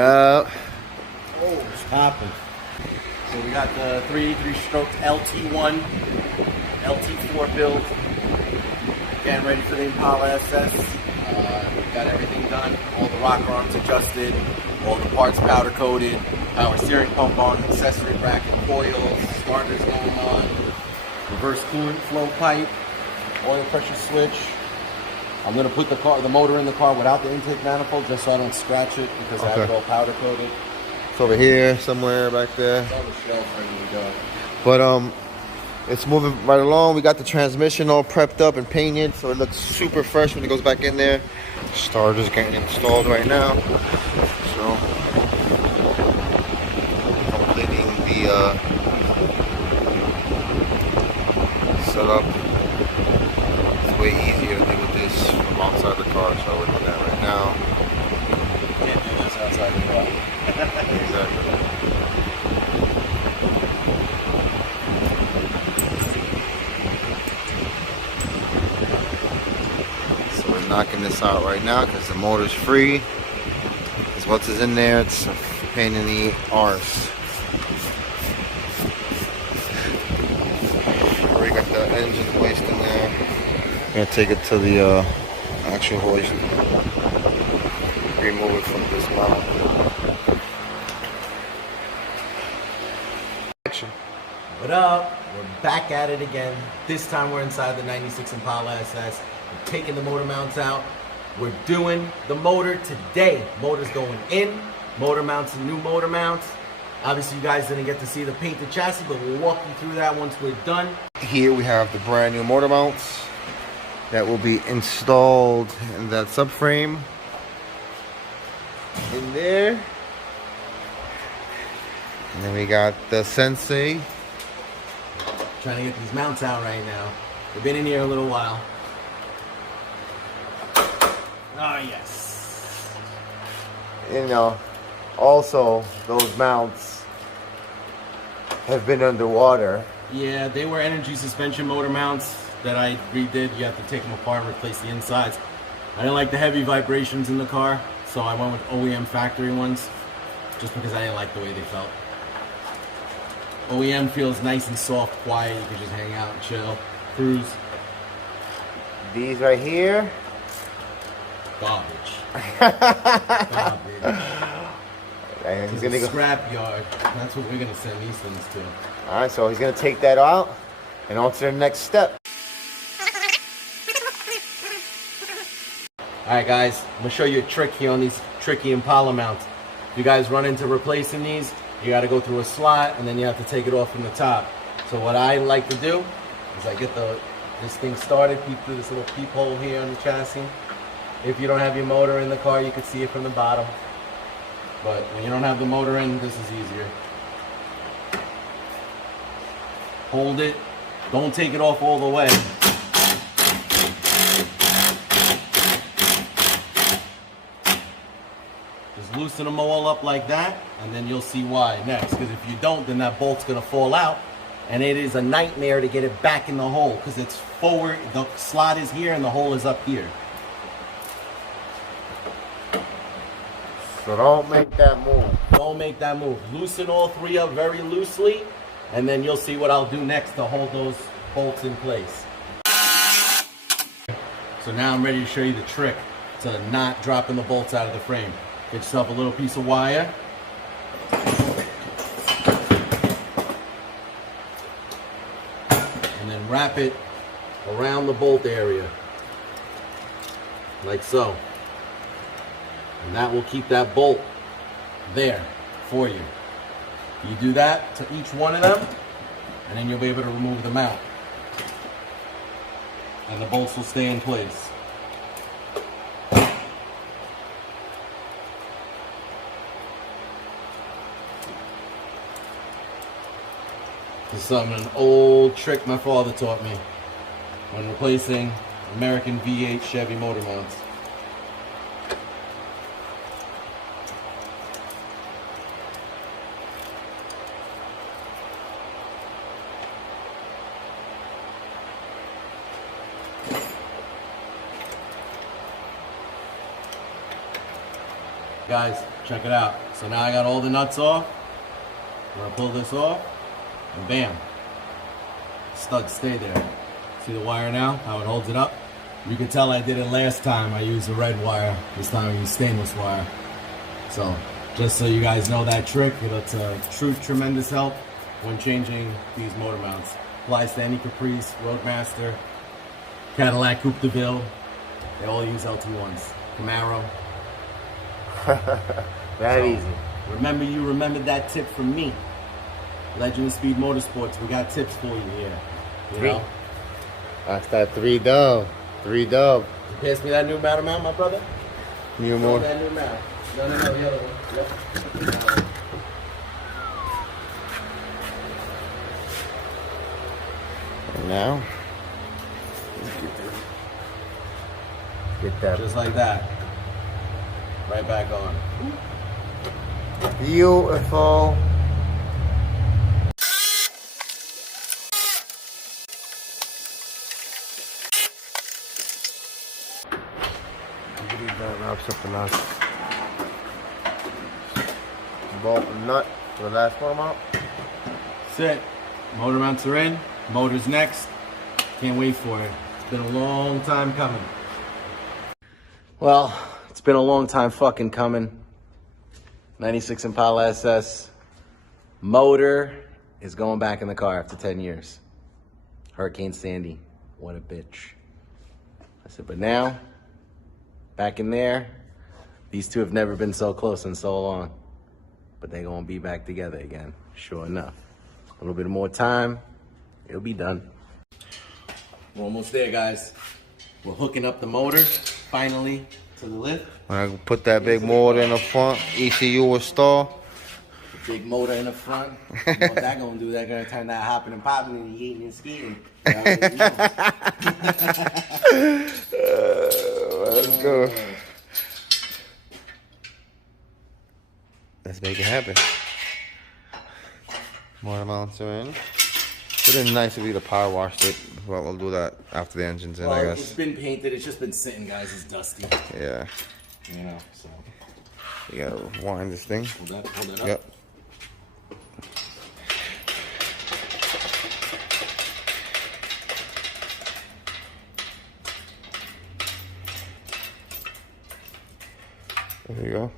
up? Oh, it's popping. So we got the 383-stroke LT1, LT4 build. Getting ready for the Impala SS. We've got everything done. All the rocker arms adjusted. All the parts powder coated. Power steering pump on. Accessory bracket coils. Starters going on. Reverse coolant flow pipe. Oil pressure switch. I'm going to put the motor in the car without the intake manifold just so I don't scratch it because I have it all powder coated. It's over here somewhere back there. It's on the shelf ready to go. But it's moving right along. We got the transmission all prepped up and painted, so it looks super fresh when it goes back in there. Starter's getting installed right now. So completing the setup. It's way easier to do with this from outside the car, so we're doing that right now. Can't do this outside the car. Exactly. So we're knocking this out right now because the motor's free. Because once it's in there, it's a pain in the arse. Already got the engine hoist in there. I'm gonna take it to the actual hoist. Remove it from this mount. What up? We're back at it again. This time we're inside the 96 Impala SS. We're taking the motor mounts out. We're doing the motor today. Motor's going in. Motor mounts and new motor mounts. Obviously you guys didn't get to see the painted chassis, but we'll walk you through that once we're done. Here we have the brand new motor mounts that will be installed in that subframe. In there. And then we got the Sensei. Trying to get these mounts out right now. They've been in here a little while. Ah, yes. You know, also those mounts have been underwater. Yeah, they were energy suspension motor mounts that I redid. You have to take them apart and replace the insides. I didn't like the heavy vibrations in the car, so I went with OEM factory ones just because I didn't like the way they felt. OEM feels nice and soft, quiet. You can just hang out and chill, cruise. These right here. Garbage. Garbage. And he's To the gonna go scrap yard. That's what we're gonna send these things to. All right, so he's gonna take that out and on to the next step. All right, guys, I'm gonna show you a trick here on these tricky Impala mounts. If you guys run into replacing these, you got to go through a slot and then you have to take it off from the top. So what I like to do is I get this thing started, peep through this little peephole here on the chassis. If you don't have your motor in the car, you can see it from the bottom. But when you don't have the motor in, this is easier. Hold it. Don't take it off all the way. Just loosen them all up like that, and then you'll see why next. Because if you don't, then that bolt's gonna fall out, and it is a nightmare to get it back in the hole because it's forward. The slot is here, and the hole is up here. So don't make that move. Don't make that move. Loosen all three up very loosely, and then you'll see what I'll do next to hold those bolts in place. So now I'm ready to show you the trick to not dropping the bolts out of the frame. Get yourself a little piece of wire. And then wrap it around the bolt area. Like so. And that will keep that bolt there for you. You do that to each one of them, and then you'll be able to remove the mount. And the bolts will stay in place. This is an old trick my father taught me when replacing American V8 Chevy motor mounts. Guys, check it out. So now I got all the nuts off. I'm gonna pull this off, and bam, studs stay there. See the wire now, how it holds it up? You can tell I did it last time. I used a red wire. This time I used stainless wire. So, just so you guys know that trick, it's a tremendous help when changing these motor mounts. Applies to any Caprice, Roadmaster, Cadillac Coupe de Ville. They all use LT1s. Camaro. That easy. Remember, you remembered that tip from me. Legend of Speed Motorsports. We got tips for you here. You know? That's that 3 dub. 3 dub. You pass me that new motor mount, my brother? New motor. That new mount. No, the other one. Yep. And now, get that. Just like that. Right back on. Beautiful. That wraps up the last bolt and nut for the last motor mount. That's it. Motor mounts are in. Motor's next. Can't wait for it. It's been a long time coming. Well, it's been a long time fucking coming. 96 Impala SS. Motor is going back in the car after 10 years. Hurricane Sandy. What a bitch. I said, but now, back in there, these two have never been so close in so long. But they're gonna be back together again, sure enough. A little bit more time, it'll be done. We're almost there, guys. We're hooking up the motor, finally, to the lift. When I put that big motor in the front, ECU will stall. Big motor in the front. You know what that gonna do? They're gonna turn that hopping and popping and eating and skiing. You already know. Let's go. Let's make it happen. Motor mounts are in. It would have been nice if we'd have power washed it. Well, we'll do that after the engine's in, I guess. It's been painted. It's just been sitting, guys. It's dusty. Yeah. You know, so. You gotta wind this thing. Hold that up. Yep. There you go.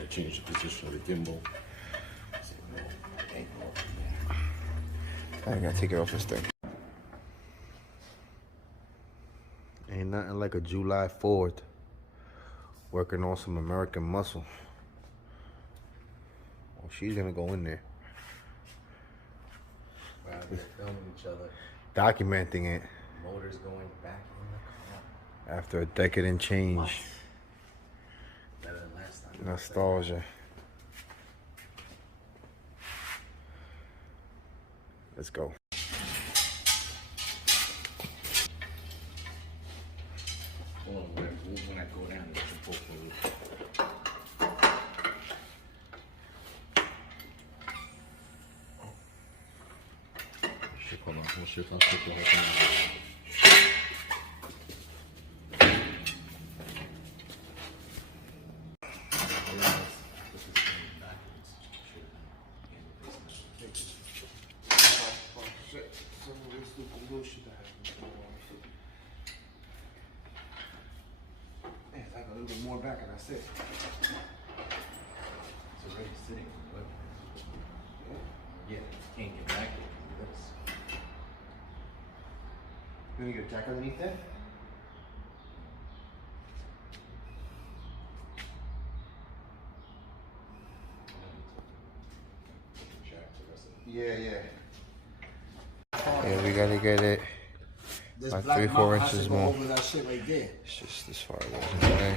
I change the position of the gimbal. I gotta take it off this thing. Ain't nothing like a July 4th working on some American muscle. Oh, she's gonna go in there. Wow, they're filming each other. Documenting it. Motors going back in the car. After a decade and change. Better than last time. Nostalgia. Let's go. Hold on, when I go down, it's a pull for you. Hold on, we'll shift. I'll shift the whole thing. A little bit more back and that's it. It's already sitting. Yeah, can't get back into this. You want to get a jack underneath there? Yeah. Yeah, we gotta get it like 3-4 inches more. Over that shit right there. It's just this far it goes. Okay.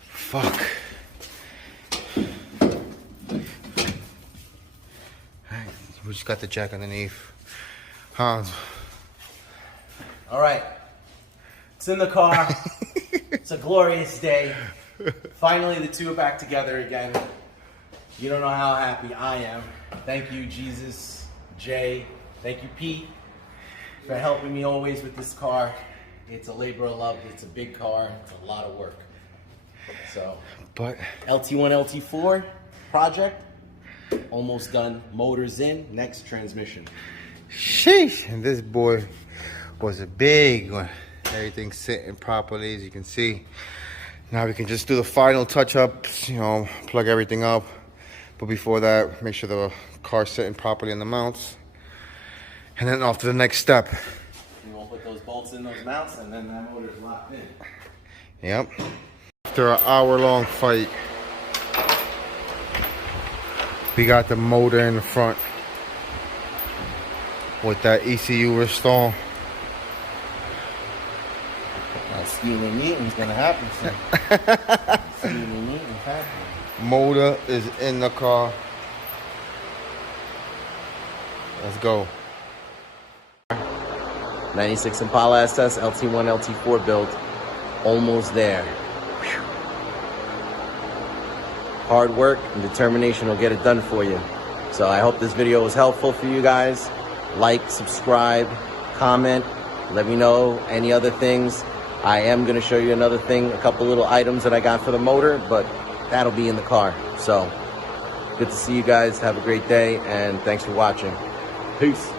Fuck. Alright, we just got the jack underneath. Hans. All right. It's in the car. It's a glorious day. Finally, the two are back together again. You don't know how happy I am. Thank you, Jesus, Jay. Thank you, Pete, for helping me always with this car. It's a labor of love. It's a big car. It's a lot of work. So, But LT1, LT4 project, almost done. Motors in, next transmission. sheesh, and this boy was a big one. Everything's sitting properly, as you can see. Now we can just do the final touch-ups, you know, plug everything up. But before that, make sure the car's sitting properly in the mounts. And then off to the next step. You won't put those bolts in those mounts, and then that motor is locked in. Yep. After an hour-long fight, we got the motor in the front with that ECU restore. Steam and eating's gonna happen soon. Steam and eating's happening. Motor is in the car. Let's go. 96 Impala SS, LT1, LT4 build. Almost there. Whew. Hard work and determination will get it done for you. So I hope this video was helpful for you guys. Like, subscribe, comment, let me know any other things. I am going to show you another thing, a couple little items that I got for the motor, but that'll be in the car. So good to see you guys. Have a great day, and thanks for watching. Peace.